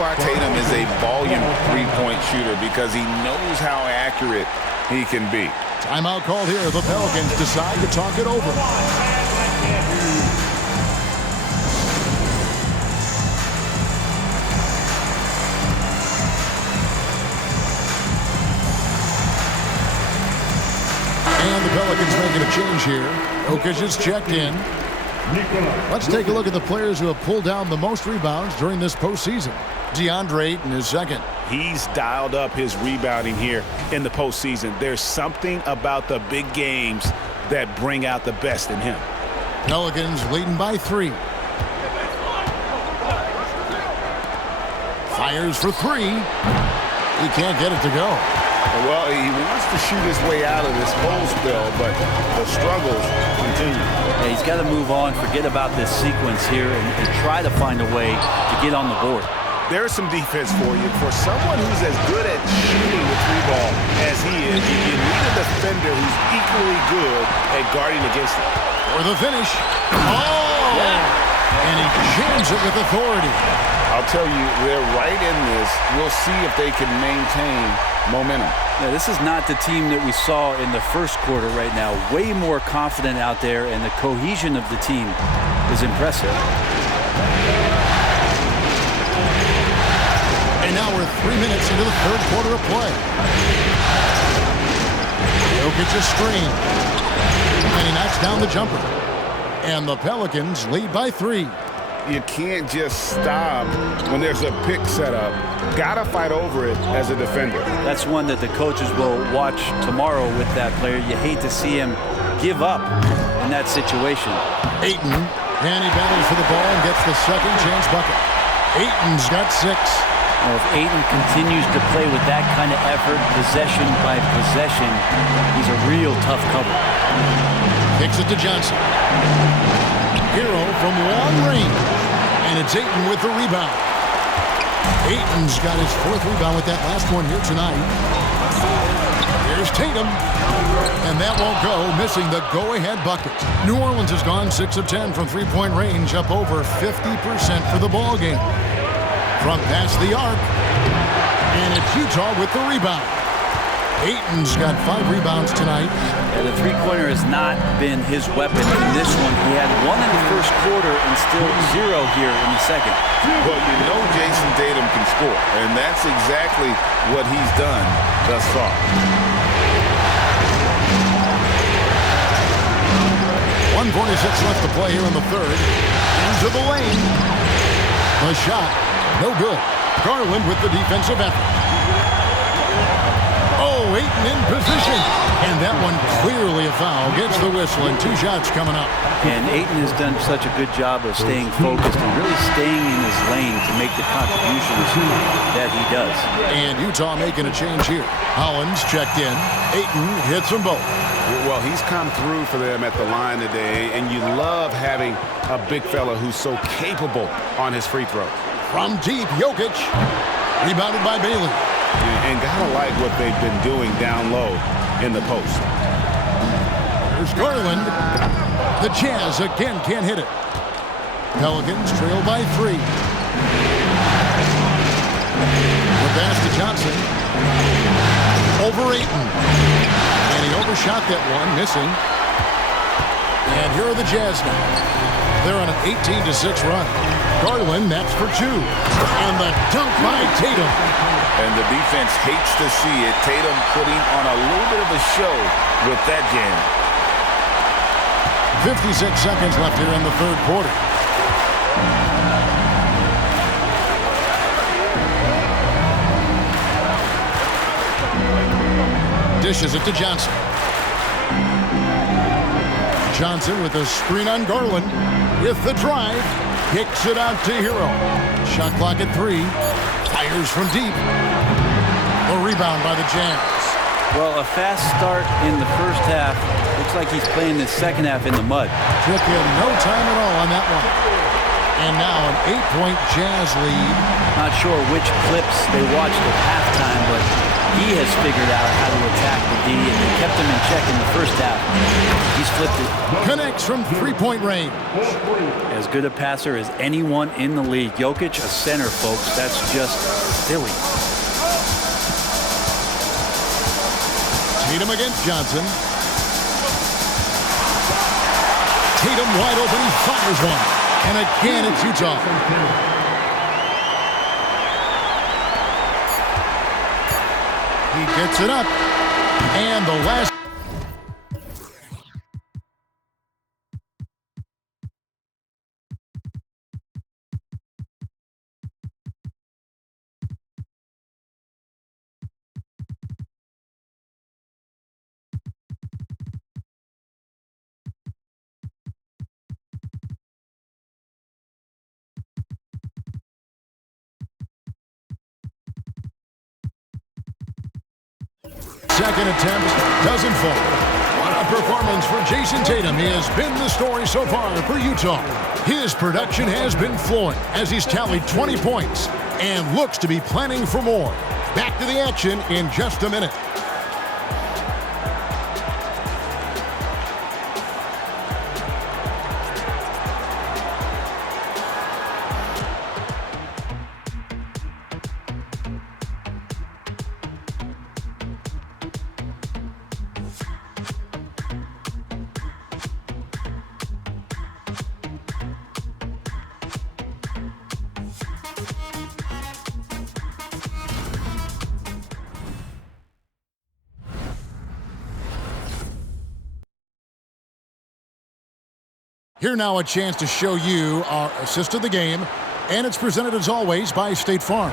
why Tatum is a volume three-point shooter, because he knows how accurate he can be. Timeout called here. The Pelicans decide to talk it over. And the Pelicans making a change here. Jokic is checked in. Let's take a look at the players who have pulled down the most rebounds during this postseason. DeAndre Ayton is second. He's dialed up his rebounding here in the postseason. There's something about the big games that bring out the best in him. Pelicans leading by 3. Fires for 3. He can't get it to go. Well, he wants to shoot his way out of this hole spell, but the struggles continue. Yeah, he's got to move on, forget about this sequence here, and try to find a way to get on the board. There's some defense for you. For someone who's as good at shooting the three ball as he is, you need a defender who's equally good at guarding against it. For the finish. Oh! Yeah. And he jams it with authority. I'll tell you, they're right in this. We'll see if they can maintain momentum. Yeah, this is not the team that we saw in the first quarter right now. Way more confident out there, and the cohesion of the team is impressive. And now we're 3 minutes into the third quarter of play. Jokic a screen. And he knocks down the jumper. And the Pelicans lead by 3. You can't just stop when there's a pick set up. Gotta fight over it as a defender. That's one that the coaches will watch tomorrow with that player. You hate to see him give up in that situation. Ayton, and he battles for the ball and gets the second chance bucket. Ayton's got 6. Well, if Ayton continues to play with that kind of effort, possession by possession, he's a real tough cover. Kicks it to Johnson. Hero from long range. And it's Ayton with the rebound. Ayton's got his 4th rebound with that last one here tonight. Here's Tatum. And that won't go, missing the go-ahead bucket. New Orleans has gone 6 of 10 from three-point range, up over 50% for the ball game. From past the arc. And it's Utah with the rebound. Ayton's got 5 rebounds tonight. Yeah, the three-pointer has not been his weapon in this one. He had 1 in the first quarter and still 0 here in the second. Well, you know Jason Tatum can score, and that's exactly what he's done thus far. 1:46 left to play here in the third. Into the lane. The shot, no good. Garland with the defensive effort. Oh, Ayton in position. And that one clearly a foul. Gets the whistle, and 2 shots coming up. And Ayton has done such a good job of staying focused and really staying in his lane to make the contributions that he does. And Utah making a change here. Hollins checked in. Ayton hits them both. Well, he's come through for them at the line today, and you love having a big fella who's so capable on his free throws. From deep, Jokic. Rebounded by Bailey. And gotta like what they've been doing down low in the post. There's Garland. The Jazz again can't hit it. Pelicans trail by 3. The pass to Johnson. Over Ayton. And he overshot that one, missing. And here are the Jazz now. They're on an 18-6 run. Garland, that's for 2. And the dunk by Tatum. And the defense hates to see it. Tatum putting on a little bit of a show with that jam. 56 seconds left here in the third quarter. Dishes it to Johnson. Johnson with a screen on Garland. With the drive. Kicks it out to Hero. Shot clock at 3. Fires from deep. A rebound by the Jazz. Well, a fast start in the first half. Looks like he's playing the second half in the mud. Took him no time at all on that one. And now an 8-point Jazz lead. Not sure which clips they watched at halftime, but He has figured out how to attack the D, and they kept him in check in the first half. He's flipped it. Connects from three-point range. As good a passer as anyone in the league. Jokic, a center, folks. That's just silly. Tatum against Johnson. Tatum wide open. He fires one. And again, it's Utah. He gets it up. And the last. Second attempt doesn't fall. What a performance for Jason Tatum. He has been the story so far for Utah. His production has been flowing as he's tallied 20 points and looks to be planning for more. Back to the action in just a minute. Here now a chance to show you our assist of the game, and it's presented as always by State Farm.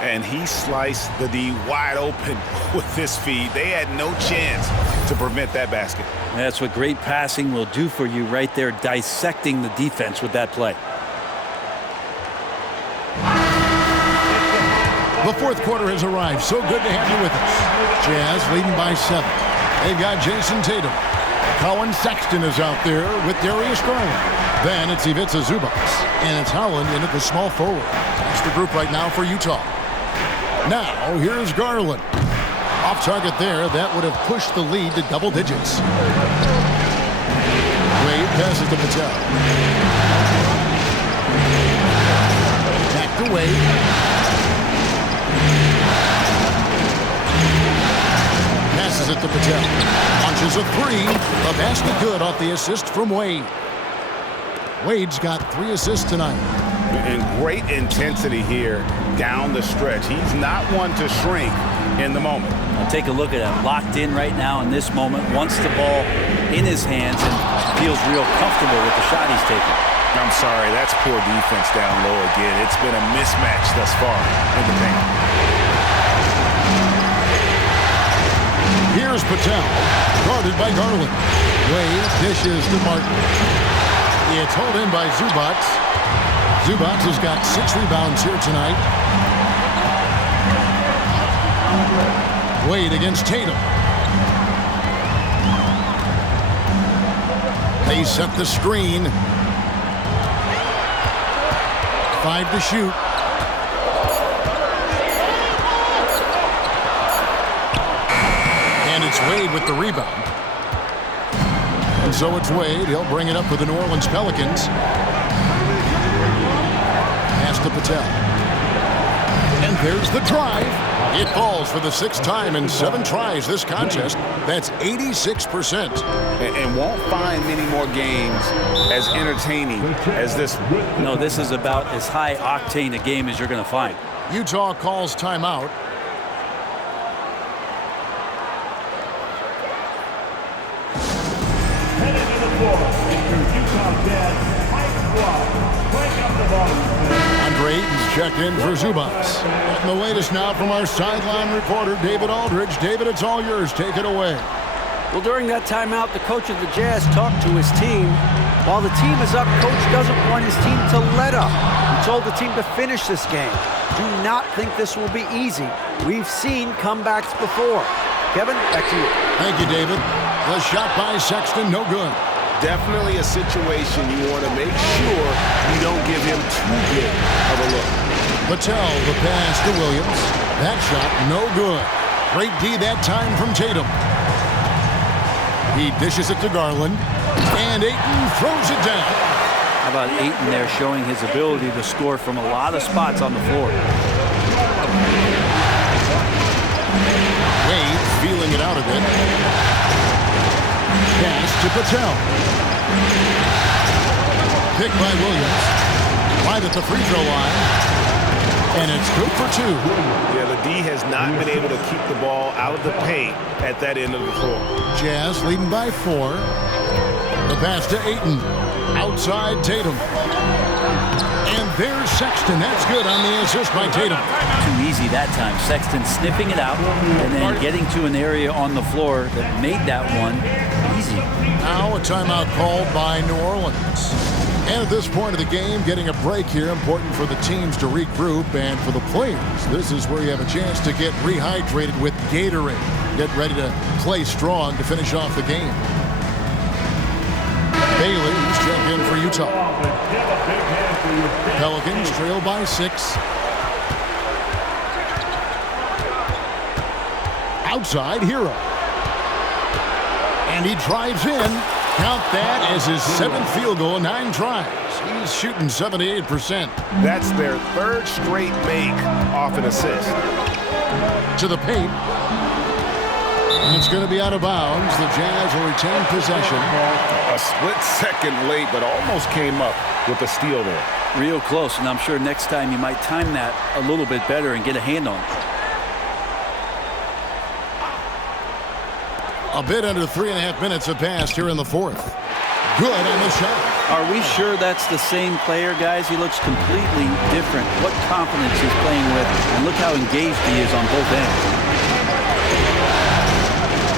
And he sliced the D wide open with his feed. They had no chance to prevent that basket. That's what great passing will do for you right there, dissecting the defense with that play. The fourth quarter has arrived. So good to have you with us. Jazz leading by 7. They've got Jason Tatum. Colin Sexton is out there with Darius Garland. Then it's Ivica Zubac. And it's Holland in at the small forward. That's the group right now for Utah. Now, here's Garland. Off target there. That would have pushed the lead to double digits. Wade passes to Patel. Back to Wade. Passes it to Patel. Launches a three. A basket good off the assist from Wade. Wade's got 3 assists tonight. And great intensity here down the stretch. He's not one to shrink in the moment. I'll take a look at him. Locked in right now in this moment. Wants the ball in his hands and feels real comfortable with the shot he's taking. I'm sorry, that's poor defense down low again. It's been a mismatch thus far in the paint. Here's Patel, guarded by Garland. Wade dishes to Martin. It's held in by Zubac. Zubac has got 6 rebounds here tonight. Wade against Tatum. They set the screen. 5 to shoot. And it's Wade with the rebound. And so it's Wade. He'll bring it up for the New Orleans Pelicans. Pass to Patel. And there's the drive. It falls for the 6th time in 7 tries this contest. That's 86%. And won't find many more games as entertaining as this one. No, this is about as high octane a game as you're going to find. Utah calls timeout. Heading to the floor, your Utah Jazz high squad. Break up the volume. Andre Ayton's checked in for Zubac. And the latest now from our sideline reporter, David Aldridge. David, it's all yours. Take it away. Well, during that timeout, the coach of the Jazz talked to his team. While the team is up, coach doesn't want his team to let up. He told the team to finish this game. Do not think this will be easy. We've seen comebacks before. Kevin, back to you. Thank you, David. The shot by Sexton, no good. Definitely a situation you want to make sure you don't give him too big of a look. Patel, the pass to Williams. That shot, no good. Great D that time from Tatum. He dishes it to Garland. And Ayton throws it down. How about Ayton there showing his ability to score from a lot of spots on the floor. Wade feeling it out a bit. Pass to Patel. Pick by Williams. Right at the free throw line. And it's good for 2. Yeah, the D has not been able to keep the ball out of the paint at that end of the floor. Jazz leading by 4. The pass to Ayton. Outside Tatum. And there's Sexton. That's good on the assist by Tatum. Too easy that time. Sexton sniffing it out and then getting to an area on the floor that made that one easy. Now a timeout called by New Orleans. And at this point of the game, getting a break here, important for the teams to regroup, and for the players, this is where you have a chance to get rehydrated with Gatorade. Get ready to play strong to finish off the game. Bailey, who's checked in for Utah. Pelicans trail by 6. Outside, Hero. And he drives in. Count that as his 7th field goal in 9 tries. He's shooting 78%. That's their 3rd straight make off an assist. To the paint. And it's going to be out of bounds. The Jazz will retain possession. A split second late, but almost came up with a steal there. Real close, and I'm sure next time you might time that a little bit better and get a hand on it. A bit under 3.5 minutes have passed here in the 4th. Good on the shot. Are we sure that's the same player, guys? He looks completely different. What confidence he's playing with, and look how engaged he is on both ends.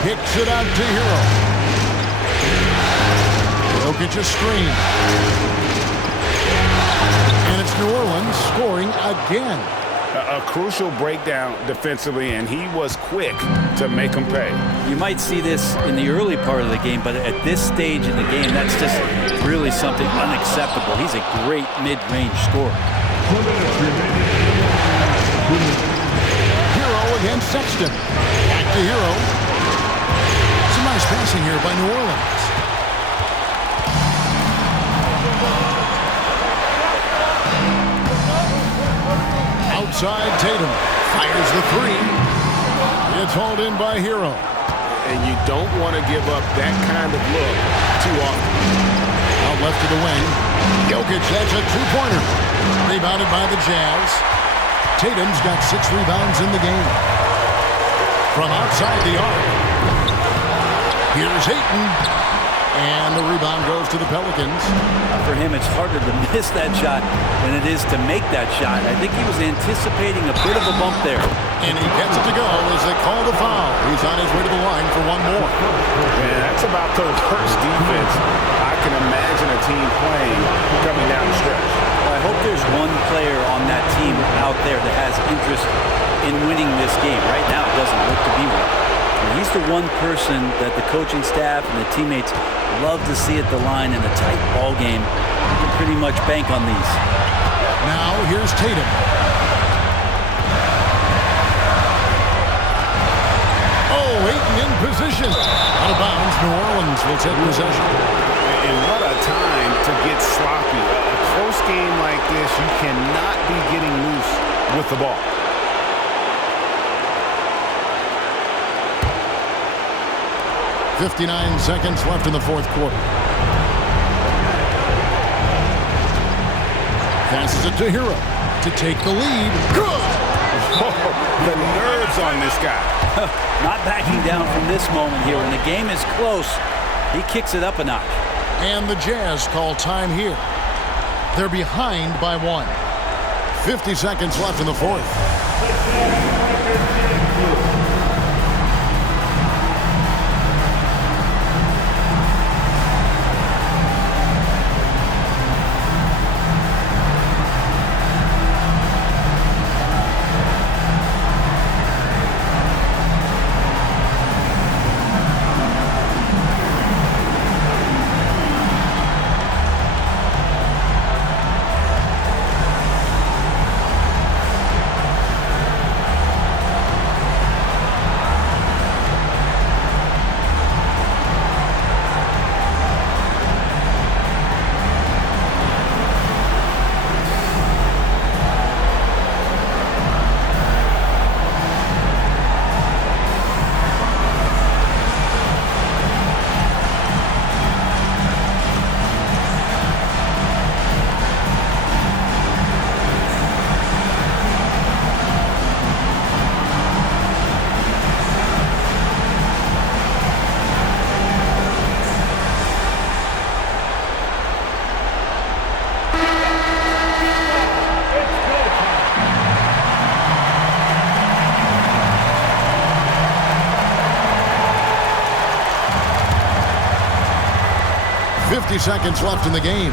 Kicks it out to Hero. Jokic a screen. And it's New Orleans scoring again. A crucial breakdown defensively, and he was quick to make them pay. You might see this in the early part of the game, but at this stage in the game, that's just really something unacceptable. He's a great mid-range scorer. Hero against Sexton. Back to Hero. Some nice passing here by New Orleans. Outside Tatum. Fires the 3. It's hauled in by Hero. And you don't want to give up that kind of look too often. Out left to the wing. Jokic, that's a 2-pointer. Rebounded by the Jazz. Tatum's got 6 rebounds in the game. From outside the arc. Here's Ayton. And the rebound goes to the Pelicans. For him, it's harder to miss that shot than it is to make that shot. I think he was anticipating a bit of a bump there. And he gets it to go as they call the foul. He's on his way to the line for one more. Man, that's about the worst defense I can imagine a team playing coming down the stretch. I hope there's one player on that team out there that has interest in winning this game. Right now, it doesn't look to be one. And he's the one person that the coaching staff and the teammates love to see at the line in a tight ball game. You can pretty much bank on these. Now here's Tatum. Oh, Ayton in position. Out of bounds. New Orleans will take possession. And what a time to get sloppy. A close game like this, you cannot be getting loose with the ball. .59 seconds left in the 4th quarter. Passes it to Hero to take the lead. Good! Oh, the nerves on this guy. Not backing down from this moment here. When the game is close, he kicks it up a notch. And the Jazz call time here. They're behind by 1. 50 seconds left in the 4th. 50 seconds left in the game.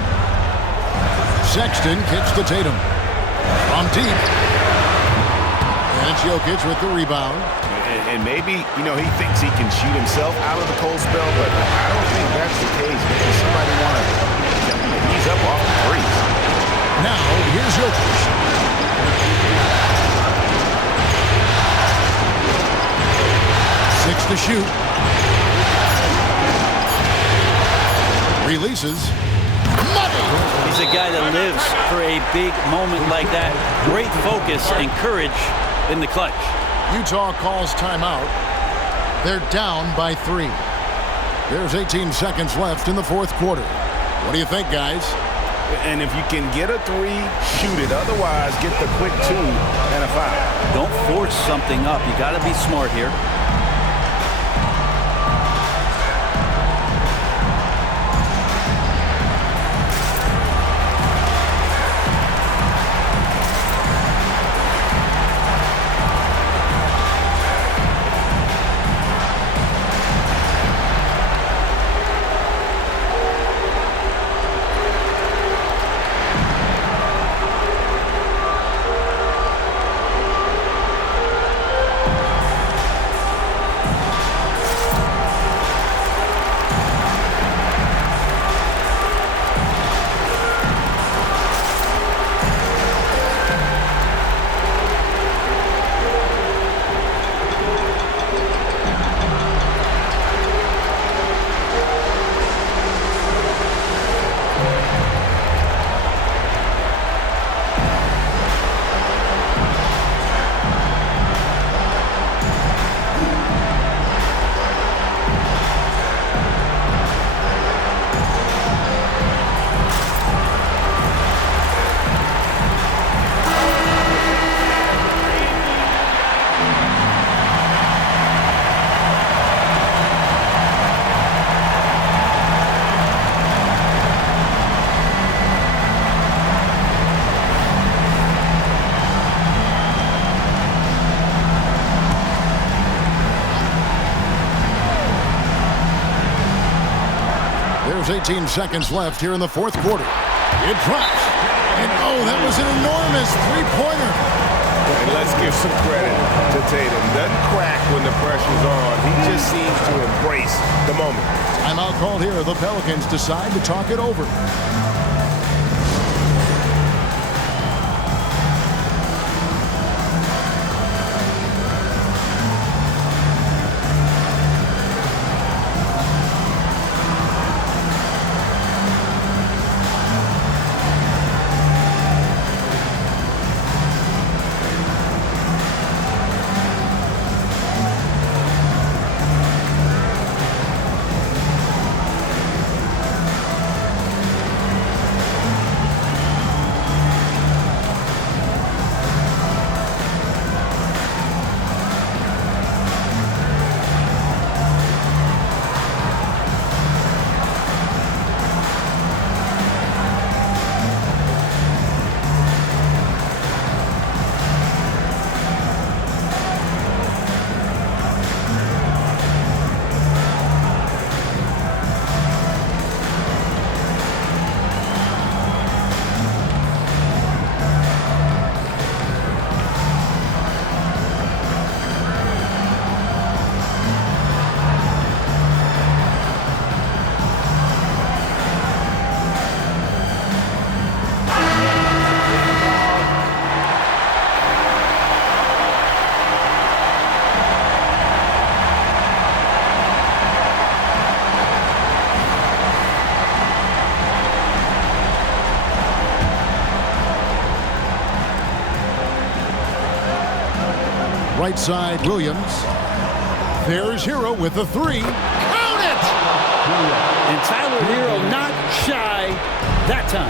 Sexton kicks to Tatum. From deep. And it's Jokic with the rebound. And maybe, he thinks he can shoot himself out of the cold spell, but I don't think that's the case. Maybe somebody want to ease up off the threes. Now, here's Jokic. 6 to shoot. Releases. Money! He's a guy that lives for a big moment like that. Great focus and courage in the clutch. Utah calls timeout. They're down by 3. There's 18 seconds left in the fourth quarter. What do you think, guys? And if you can get a 3, shoot it. Otherwise, get the quick 2 and a foul. Don't force something up. You got to be smart here. There's 18 seconds left here in the fourth quarter. It drops. And that was an enormous three-pointer. And let's give some credit to Tatum. Doesn't crack when the pressure's on. He just seems to embrace the moment. Timeout called here. The Pelicans decide to talk it over. Right side, Williams. There's Hero with the 3. Count it! And Tyler Hero not shy that time.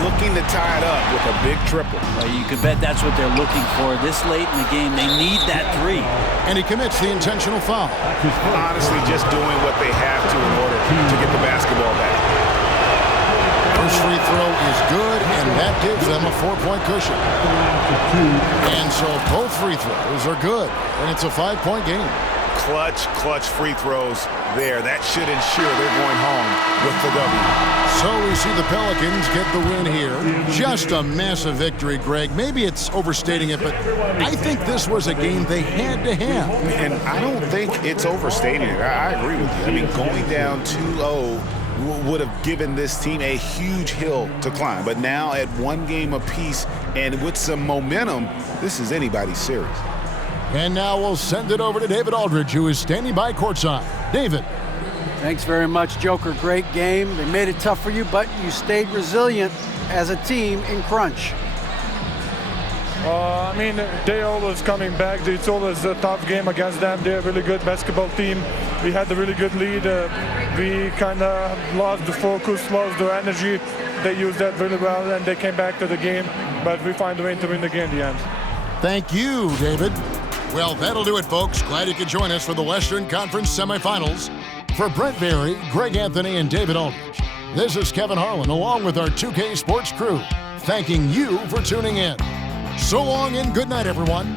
Looking to tie it up with a big triple. You can bet that's what they're looking for this late in the game. They need that 3. And he commits the intentional foul. Honestly, just doing what they have to in order to get the basketball back. First free throw is good, and that gives them a 4-point cushion. And so both free throws are good, and it's a 5-point game. clutch free throws there. That should ensure they're going home with the W. So we see the Pelicans get the win here. Just a massive victory, Greg. Maybe it's overstating it, but I think this was a game they had to have. And I don't think it's overstating it. I agree with you. I mean, going down 2-0 would have given this team a huge hill to climb. But now at one game apiece and with some momentum, this is anybody's series. And now we'll send it over to David Aldridge, who is standing by courtside. David. Thanks very much, Joker. Great game. They made it tough for you, but you stayed resilient as a team in crunch. I mean, they always coming back. It's always a tough game against them. They're a really good basketball team. We had a really good lead. We kind of lost the focus, lost the energy. They used that really well, and they came back to the game. But we find a way to win the game in the end. Thank you, David. Well, that'll do it, folks. Glad you could join us for the Western Conference semifinals. For Brent Berry, Greg Anthony, and David Aldridge, this is Kevin Harlan, along with our 2K Sports crew, thanking you for tuning in. So long and good night, everyone.